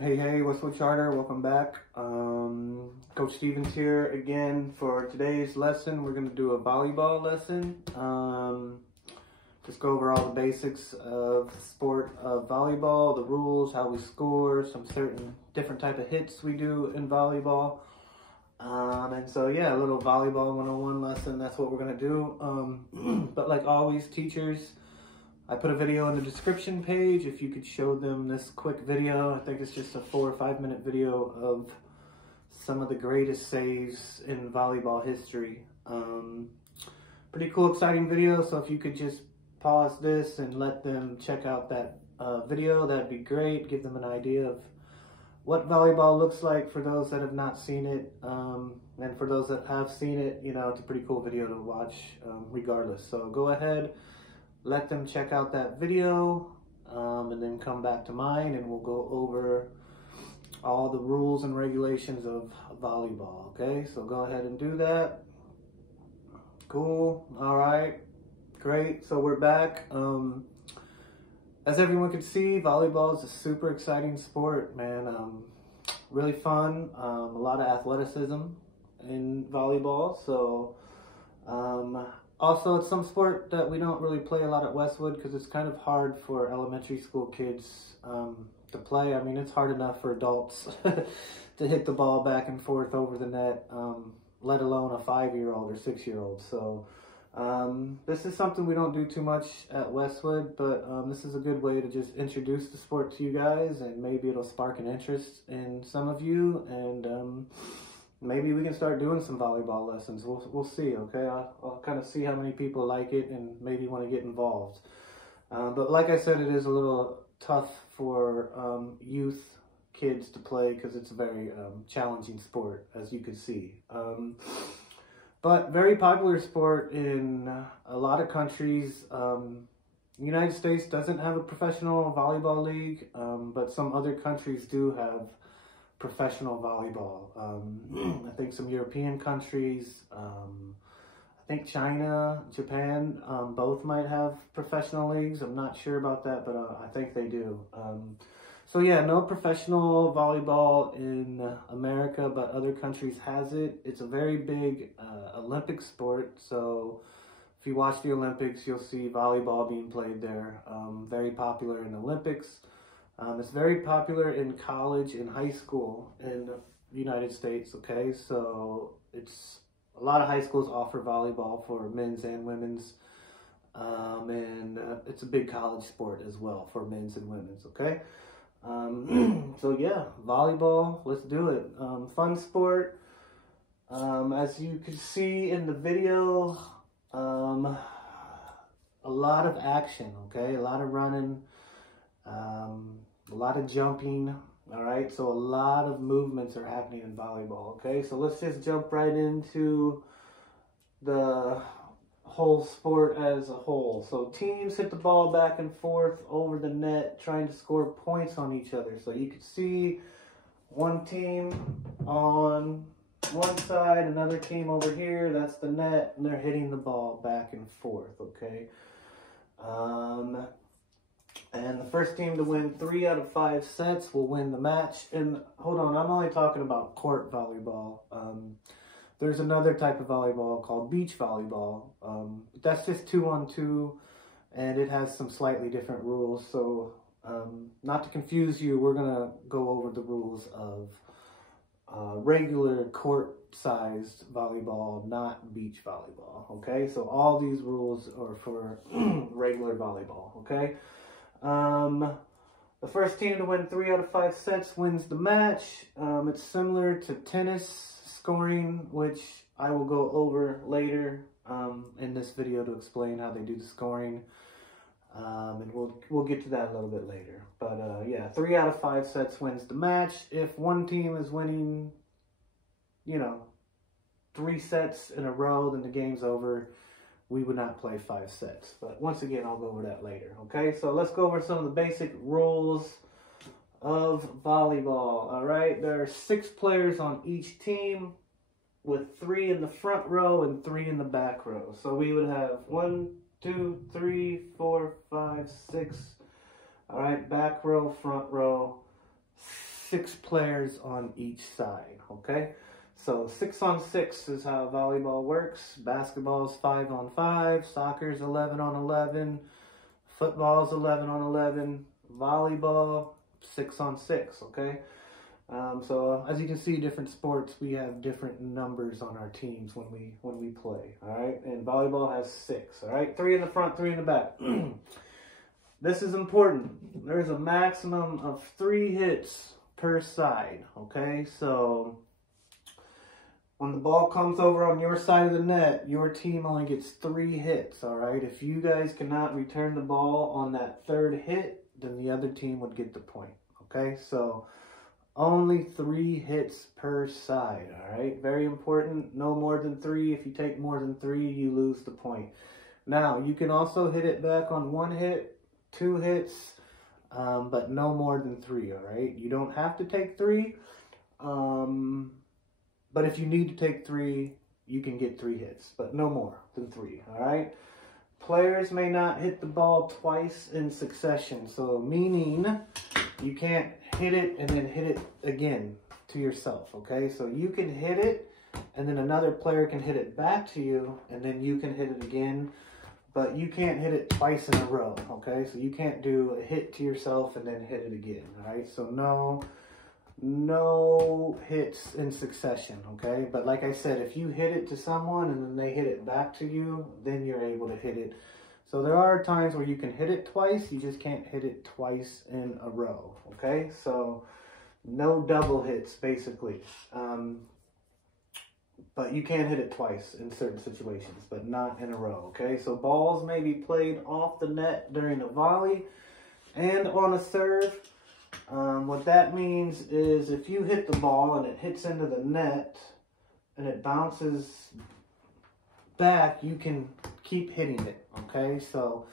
Hey, what's up, Charter? Welcome back. Coach Stevens here again for today's lesson. We're going to do a volleyball lesson. Just go over all the basics of the sport of volleyball, the rules, how we score, some certain different type of hits we do in volleyball. And so, yeah, a little volleyball 101 lesson. That's what we're going to do. But like always, teachers, I put a video in the description page. If you could show them this quick video, I think it's just a 4 or 5 minute video of some of the greatest saves in volleyball history. Pretty cool, exciting video. So if you could just pause this and let them check out that video, that'd be great. Give them an idea of what volleyball looks like for those that have not seen it. And for those that have seen it, you know, it's a pretty cool video to watch regardless. So go ahead. Let them check out that video and then come back to mine and we'll go over all the rules and regulations of volleyball, okay? So go ahead and do that. Cool, all right, great. So we're back. As everyone can see, volleyball is a super exciting sport, man. Really fun, a lot of athleticism in volleyball. So, also, it's some sport that we don't really play a lot at Westwood because it's kind of hard for elementary school kids to play. I mean, it's hard enough for adults to hit the ball back and forth over the net, let alone a 5-year-old or 6-year-old. So this is something we don't do too much at Westwood, but this is a good way to just introduce the sport to you guys, and maybe it'll spark an interest in some of you, and maybe we can start doing some volleyball lessons. We'll see, okay? I'll kind of see how many people like it and maybe want to get involved. But like I said, it is a little tough for youth kids to play because it's a very challenging sport, as you can see. But very popular sport in a lot of countries. The United States doesn't have a professional volleyball league, but some other countries do have professional volleyball. I think some European countries, I think China, Japan, both might have professional leagues. I'm not sure about that, but I think they do. So yeah, no professional volleyball in America, but other countries has it. It's a very big Olympic sport. So if you watch the Olympics, you'll see volleyball being played there. Very popular in the Olympics. It's very popular in college and high school in the United States, okay? So it's a lot of high schools offer volleyball for men's and women's, and it's a big college sport as well for men's and women's, okay? So yeah, volleyball, let's do it. Fun sport. As you can see in the video, a lot of action, okay? A lot of running. A lot of jumping, all right? So a lot of movements are happening in volleyball, okay? So let's just jump right into the whole sport as a whole. So teams hit the ball back and forth over the net, trying to score points on each other. So you can see one team on one side, another team over here, that's the net, and they're hitting the ball back and forth, okay? And the first team to win 3 out of 5 sets will win the match. And hold on, I'm only talking about court volleyball. There's another type of volleyball called beach volleyball. That's just 2-on-2, and it has some slightly different rules. So not to confuse you, we're gonna go over the rules of regular court-sized volleyball, not beach volleyball, okay? So all these rules are for regular volleyball, okay? The first team to win 3 out of 5 sets wins the match. It's similar to tennis scoring, which I will go over later in this video to explain how they do the scoring. And we'll get to that a little bit later. But yeah, 3 out of 5 sets wins the match. If one team is winning, you know, 3 sets in a row, then the game's over. We would not play 5 sets. But once again, I'll go over that later, okay? So let's go over some of the basic rules of volleyball, all right? There are 6 players on each team with 3 in the front row and 3 in the back row. So we would have 1, 2, 3, 4, 5, 6. All right, back row, front row, 6 players on each side, okay? So 6 on 6 is how volleyball works. Basketball is 5 on 5. Soccer is 11 on 11. Football is 11 on 11. Volleyball, 6 on 6, okay? So as you can see, different sports, we have different numbers on our teams when we play, all right? And volleyball has 6, all right? 3 in the front, 3 in the back. This is important. There's a maximum of 3 hits per side, okay? So when the ball comes over on your side of the net, your team only gets 3 hits, all right? If you guys cannot return the ball on that 3rd hit, then the other team would get the point, okay? So only 3 hits per side, all right? Very important. No more than 3. If you take more than 3, you lose the point. Now, you can also hit it back on 1 hit, 2 hits, but no more than 3, all right? You don't have to take 3, but if you need to take 3, you can get 3 hits, but no more than 3, all right? Players may not hit the ball twice in succession, so meaning you can't hit it and then hit it again to yourself, okay? So you can hit it, and then another player can hit it back to you, and then you can hit it again, but you can't hit it twice in a row, okay? So you can't do a hit to yourself and then hit it again, all right? So no hits in succession, okay? But like I said, if you hit it to someone and then they hit it back to you, then you're able to hit it. So there are times where you can hit it twice, you just can't hit it twice in a row, okay? So no double hits, basically. But you can hit it twice in certain situations, but not in a row, okay? So balls may be played off the net during a volley and on a serve. What that means is if you hit the ball and it hits into the net and it bounces back, you can keep hitting it, okay? So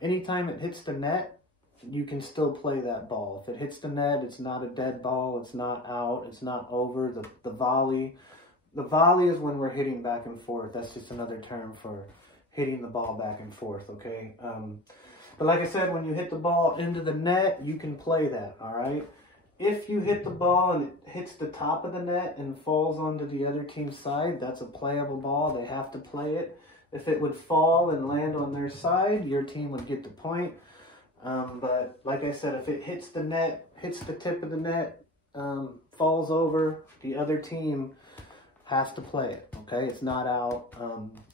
anytime it hits the net, you can still play that ball. If it hits the net, it's not a dead ball, it's not out, it's not over. The volley is when we're hitting back and forth. That's just another term for hitting the ball back and forth, okay? But like I said, when you hit the ball into the net, you can play that, all right? If you hit the ball and it hits the top of the net and falls onto the other team's side, that's a playable ball. They have to play it. If it would fall and land on their side, your team would get the point. But like I said, if it hits the net, hits the tip of the net, falls over, the other team has to play it, okay? It's not out.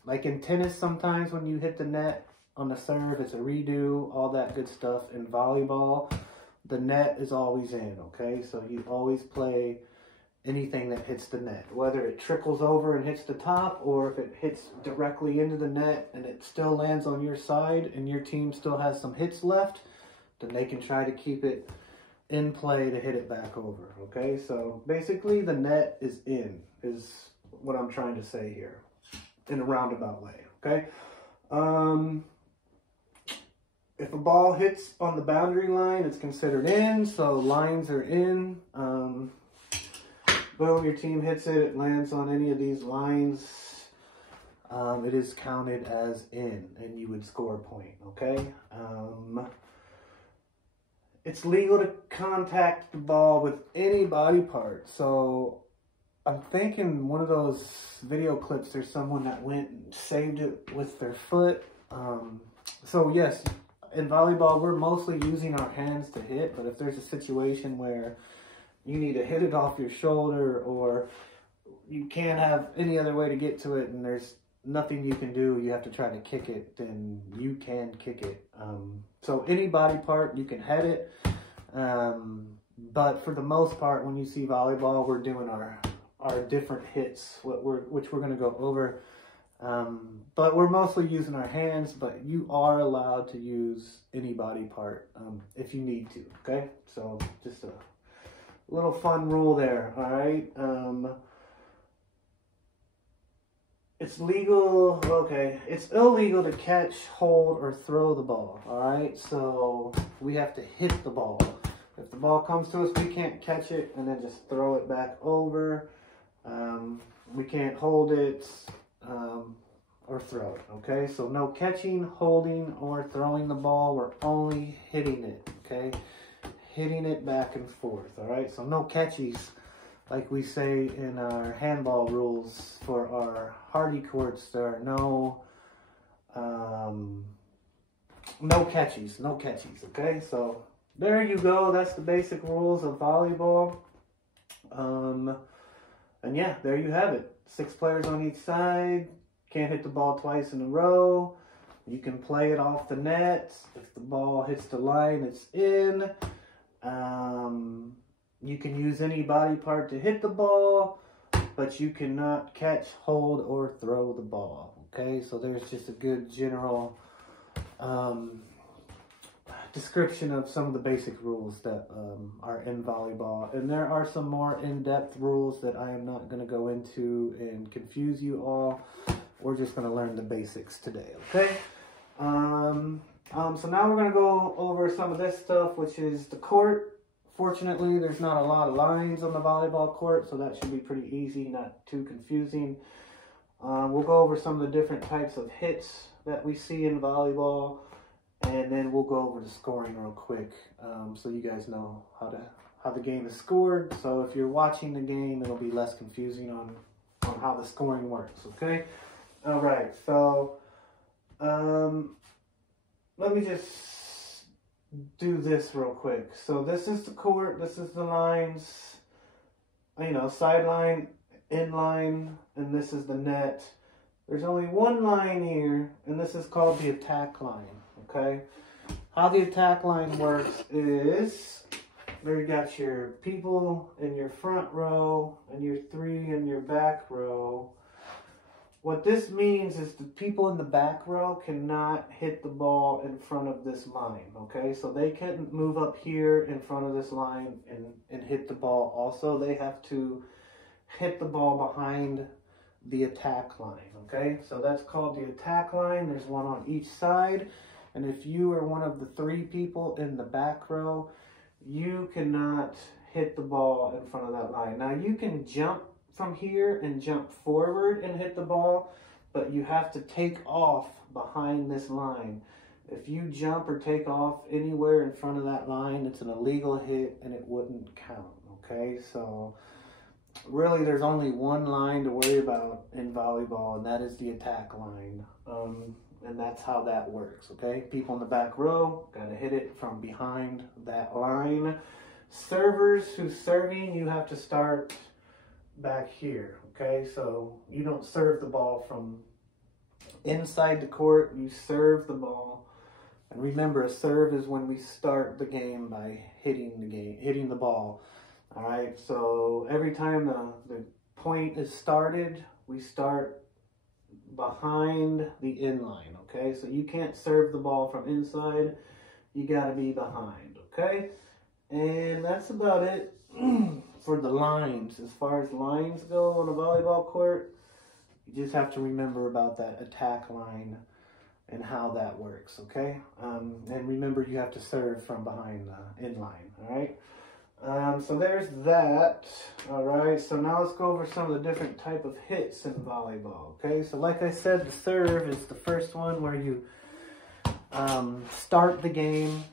Like in tennis, sometimes when you hit the net on the serve, it's a redo, all that good stuff. In volleyball, the net is always in, okay? So you always play anything that hits the net, whether it trickles over and hits the top, or if it hits directly into the net and it still lands on your side and your team still has some hits left, then they can try to keep it in play to hit it back over, okay? So basically the net is in, is what I'm trying to say here in a roundabout way, okay? If a ball hits on the boundary line, it's considered in, so lines are in. Boom, your team hits it, it lands on any of these lines, it is counted as in, and you would score a point, okay? It's legal to contact the ball with any body part, so I'm thinking one of those video clips, there's someone that went and saved it with their foot. So yes, in volleyball, we're mostly using our hands to hit, but if there's a situation where you need to hit it off your shoulder or you can't have any other way to get to it and there's nothing you can do, you have to try to kick it, then you can kick it. So any body part, you can head it. But for the most part, when you see volleyball, we're doing our different hits, which we're going to go over. But we're mostly using our hands, but you are allowed to use any body part if you need to, okay? So just a little fun rule there, all right? It's legal, okay, it's illegal to catch, hold, or throw the ball, all right? So we have to hit the ball. If the ball comes to us, we can't catch it and then just throw it back over. We can't hold it or throw it, okay? So no catching, holding, or throwing the ball. We're only hitting it, okay? hitting it back and forth, all right? So no catchies, like we say in our handball rules for our hardy courts. There are no catchies, okay? So there you go. That's the basic rules of volleyball. And yeah, there you have it. 6 players on each side. Can't hit the ball twice in a row. You can play it off the net. If the ball hits the line, it's in. You can use any body part to hit the ball, but you cannot catch, hold, or throw the ball. Okay, so there's just a good general description of some of the basic rules that are in volleyball. And there are some more in-depth rules that I am not going to go into and confuse you all. We're just going to learn the basics today, okay? So now we're going to go over some of this stuff, which is the court. Fortunately, there's not a lot of lines on the volleyball court, so that should be pretty easy, not too confusing. We'll go over some of the different types of hits that we see in volleyball, and then we'll go over the scoring real quick, so you guys know how the game is scored. So if you're watching the game, it'll be less confusing on how the scoring works, okay? All right, so let me just do this real quick. So this is the court, this is the lines, you know, sideline, inline, and this is the net. There's only one line here, and this is called the attack line, okay? How the attack line works is, there you got your people in your front row, and your 3 in your back row. What this means is the people in the back row cannot hit the ball in front of this line, okay? So they can't move up here in front of this line and hit the ball also. They have to hit the ball behind the attack line, okay? So that's called the attack line. There's one on each side. And if you are one of the 3 people in the back row, you cannot hit the ball in front of that line. Now you can jump from here and jump forward and hit the ball, but you have to take off behind this line. If you jump or take off anywhere in front of that line, it's an illegal hit and it wouldn't count, okay? So really there's only one line to worry about in volleyball, and that is the attack line. And that's how that works, okay? People in the back row gotta hit it from behind that line. Servers who's serving, you have to start back here, okay? So you don't serve the ball from inside the court, you serve the ball. And remember, a serve is when we start the game by hitting the ball. All right, so every time the point is started, we start behind the inline, okay? So you can't serve the ball from inside, you gotta be behind, okay? And that's about it for the lines. As far as lines go on a volleyball court, you just have to remember about that attack line and how that works, okay? And remember, you have to serve from behind the inline, all right? So there's that, all right? So now let's go over some of the different type of hits in volleyball, okay? So like I said, the serve is the first one where you start the game.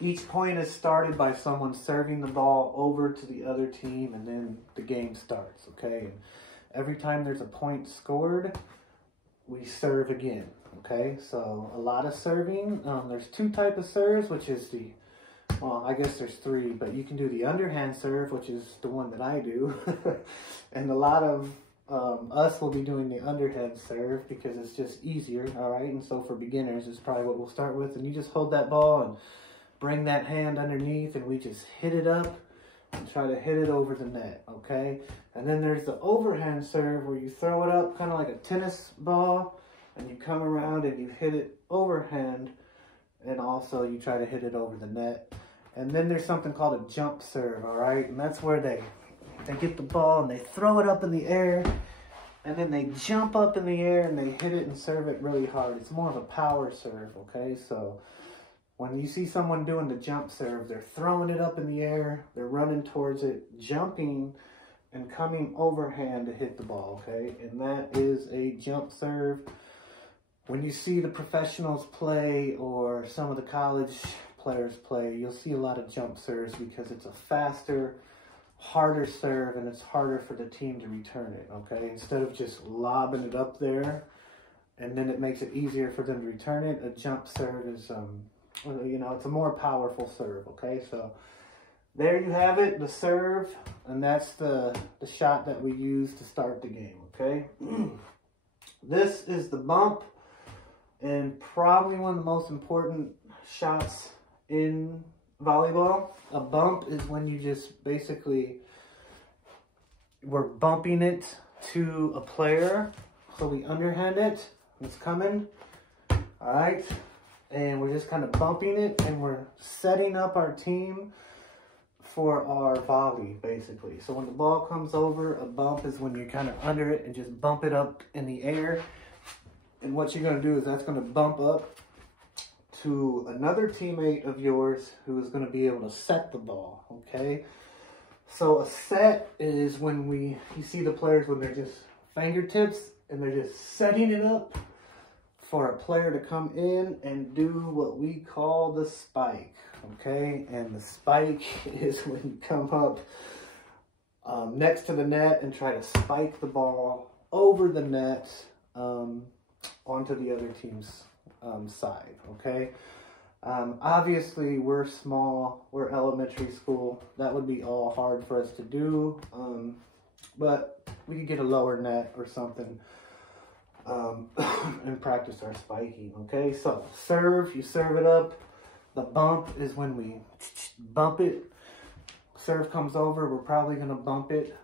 Each point is started by someone serving the ball over to the other team, and then the game starts, okay? And every time there's a point scored, we serve again, okay? So a lot of serving. There's 2 types of serves, which is the, well, I guess there's 3, but you can do the underhand serve, which is the one that I do. And a lot of us will be doing the underhand serve because it's just easier, all right? And so for beginners, it's probably what we'll start with. And you just hold that ball and bring that hand underneath, and we just hit it up and try to hit it over the net, okay? And then there's the overhand serve where you throw it up kind of like a tennis ball, and you come around and you hit it overhand, and also you try to hit it over the net. And then there's something called a jump serve, all right? And that's where they get the ball and they throw it up in the air, and then they jump up in the air and they hit it and serve it really hard. It's more of a power serve, okay? So when you see someone doing the jump serve, they're throwing it up in the air, they're running towards it, jumping, and coming overhand to hit the ball, okay? And that is a jump serve. When you see the professionals play or some of the college players play, you'll see a lot of jump serves because it's a faster, harder serve, and it's harder for the team to return it, okay? Instead of just lobbing it up there, and then it makes it easier for them to return it, a jump serve is, you know, it's a more powerful serve, okay? So there you have it, the serve, and that's the shot that we use to start the game, okay? This is the bump, and probably one of the most important shots in volleyball. A bump is when you just basically, we're bumping it to a player, so we underhand it, it's coming, all right? And we're just kind of bumping it, and we're setting up our team for our volley, basically. So when the ball comes over, a bump is when you're kind of under it and just bump it up in the air. And what you're going to do is that's going to bump up to another teammate of yours who is going to be able to set the ball, okay? So a set is when you see the players when they're just fingertips and they're just setting it up for a player to come in and do what we call the spike, okay? And the spike is when you come up next to the net and try to spike the ball over the net onto the other team's side, okay? Obviously, we're small, we're elementary school. That would be all hard for us to do, but we could get a lower net or something and practice our spiking, okay? So serve, you serve it up. The bump is when we bump it. Serve comes over, we're probably gonna bump it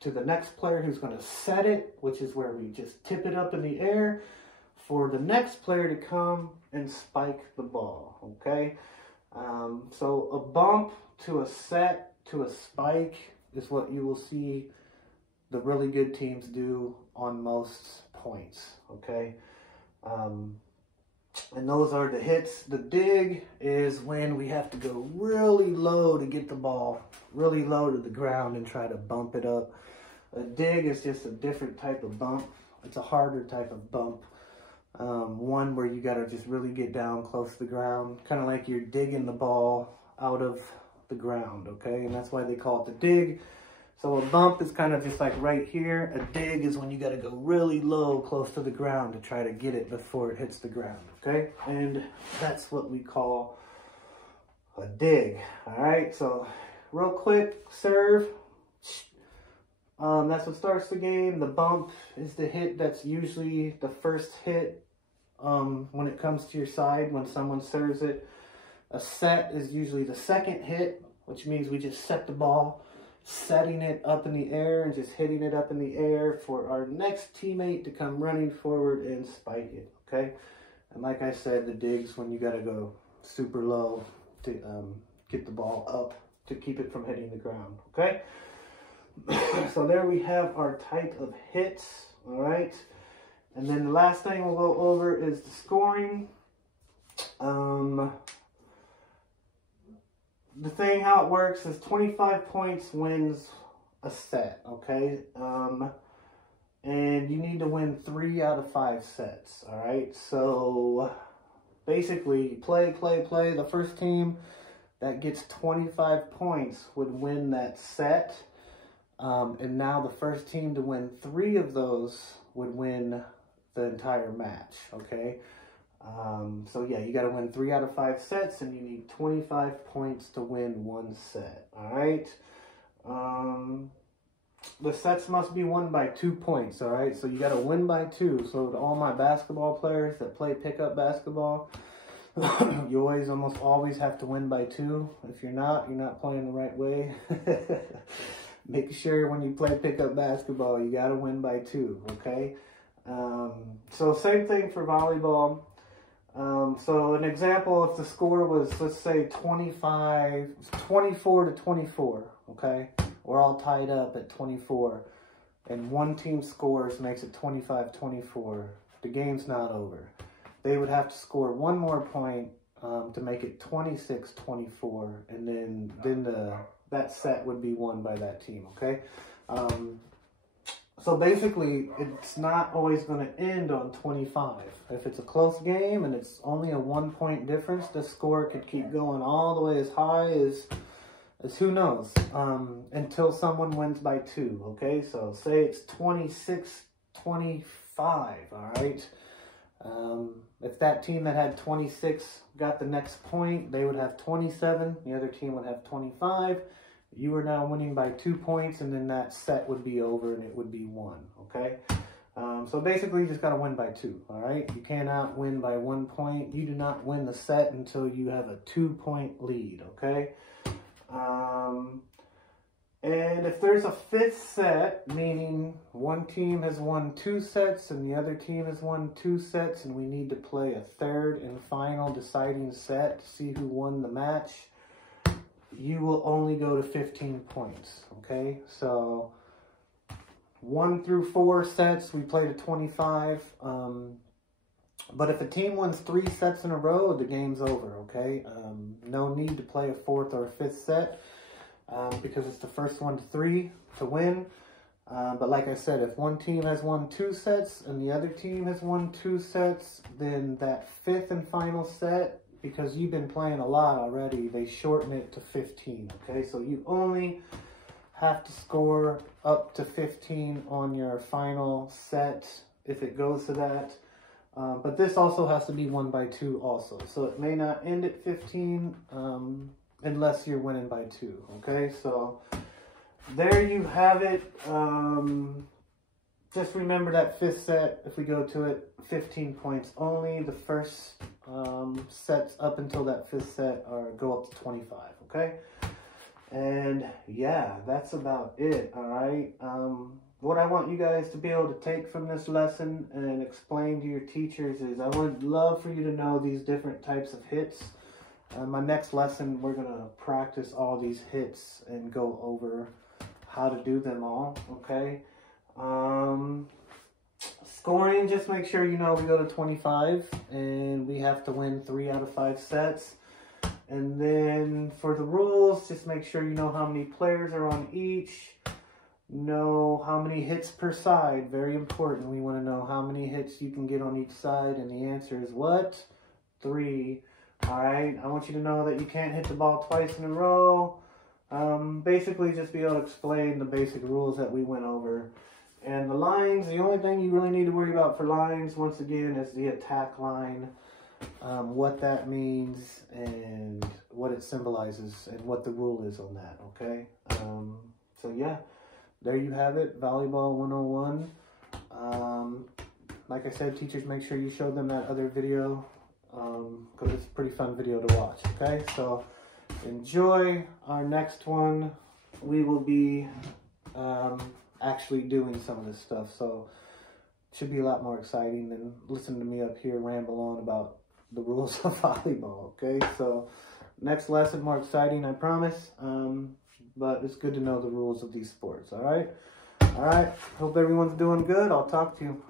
to the next player who's gonna set it, which is where we just tip it up in the air for the next player to come and spike the ball, okay? So a bump to a set to a spike is what you will see the really good teams do on most points, okay? And those are the hits. The dig is when we have to go really low to get the ball really low to the ground and try to bump it up. A dig is just a different type of bump. It's a harder type of bump. One where you got to just really get down close to the ground, kind of like you're digging the ball out of the ground, okay? And that's why they call it the dig. So a bump is kind of just like right here. A dig is when you got to go really low, close to the ground to try to get it before it hits the ground, okay? And that's what we call a dig, all right? So real quick, serve. That's what starts the game. The bump is the hit that's usually the first hit when it comes to your side, when someone serves it. A set is usually the second hit, which means we just set the ball, setting it up in the air and just hitting it up in the air for our next teammate to come running forward and spike it, okay? And like I said, the dig's when you got to go super low to get the ball up to keep it from hitting the ground, okay? So there we have our type of hits, all right? And then the last thing we'll go over is the scoring. The thing how it works is 25 points wins a set, okay? And you need to win 3 out of 5 sets, all right? So basically, play. The first team that gets 25 points would win that set. And now the first team to win 3 of those would win the entire match, okay? So yeah, you got to win 3 out of 5 sets, and you need 25 points to win 1 set, all right? The sets must be won by 2 points, all right? So you got to win by 2. So to all my basketball players that play pickup basketball, you almost always have to win by 2. If you're not playing the right way. Make sure when you play pickup basketball, you got to win by 2, okay? So same thing for volleyball. So an example, if the score was, let's say 24 to 24, okay? We're all tied up at 24, and one team scores, makes it 25-24. The game's not over. They would have to score 1 more point to make it 26-24, and then that set would be won by that team, okay? So basically, it's not always going to end on 25. If it's a close game and it's only a 1-point difference, the score could keep going all the way as high as who knows, until someone wins by 2, okay? So say it's 26-25, all right? If that team that had 26 got the next point, they would have 27. The other team would have 25. You are now winning by 2 points, and then that set would be over and it would be 1, okay? So basically, you just got to win by 2, all right? You cannot win by 1 point. You do not win the set until you have a 2-point lead, okay? And if there's a 5th set, meaning one team has won 2 sets and the other team has won 2 sets, and we need to play a 3rd and final deciding set to see who won the match, you will only go to 15 points, okay? So 1 through 4 sets, we play to 25. But if a team wins 3 sets in a row, the game's over, okay? No need to play a 4th or a 5th set because it's the first 1 to 3 to win. But like I said, if one team has won 2 sets and the other team has won 2 sets, then that 5th and final set, because you've been playing a lot already, they shorten it to 15, okay? So you only have to score up to 15 on your final set if it goes to that. But this also has to be won by 2 also. So it may not end at 15 unless you're winning by 2, okay? So there you have it. Just remember that 5th set, if we go to it, 15 points only. The first sets up until that 5th set go up to 25, okay? And yeah, that's about it, all right? What I want you guys to be able to take from this lesson and explain to your teachers is I would love for you to know these different types of hits. My next lesson, we're going to practice all these hits and go over how to do them all, okay? Scoring, just make sure you know we go to 25 and we have to win 3 out of 5 sets. And then for the rules, just make sure you know how many players are on each. Know how many hits per side. Very important. We want to know how many hits you can get on each side. And the answer is what? 3. Alright, I want you to know that you can't hit the ball twice in a row. Basically, just be able to explain the basic rules that we went over. And the lines, the only thing you really need to worry about for lines, once again, is the attack line. What that means and what it symbolizes and what the rule is on that, okay? So yeah, there you have it, Volleyball 101. Like I said, teachers, make sure you show them that other video because it's a pretty fun video to watch, okay? So enjoy our next one. We will be actually doing some of this stuff, so it should be a lot more exciting than listening to me up here ramble on about the rules of volleyball, okay? So next lesson, more exciting, I promise. But it's good to know the rules of these sports, all right? All right, hope everyone's doing good. I'll talk to you.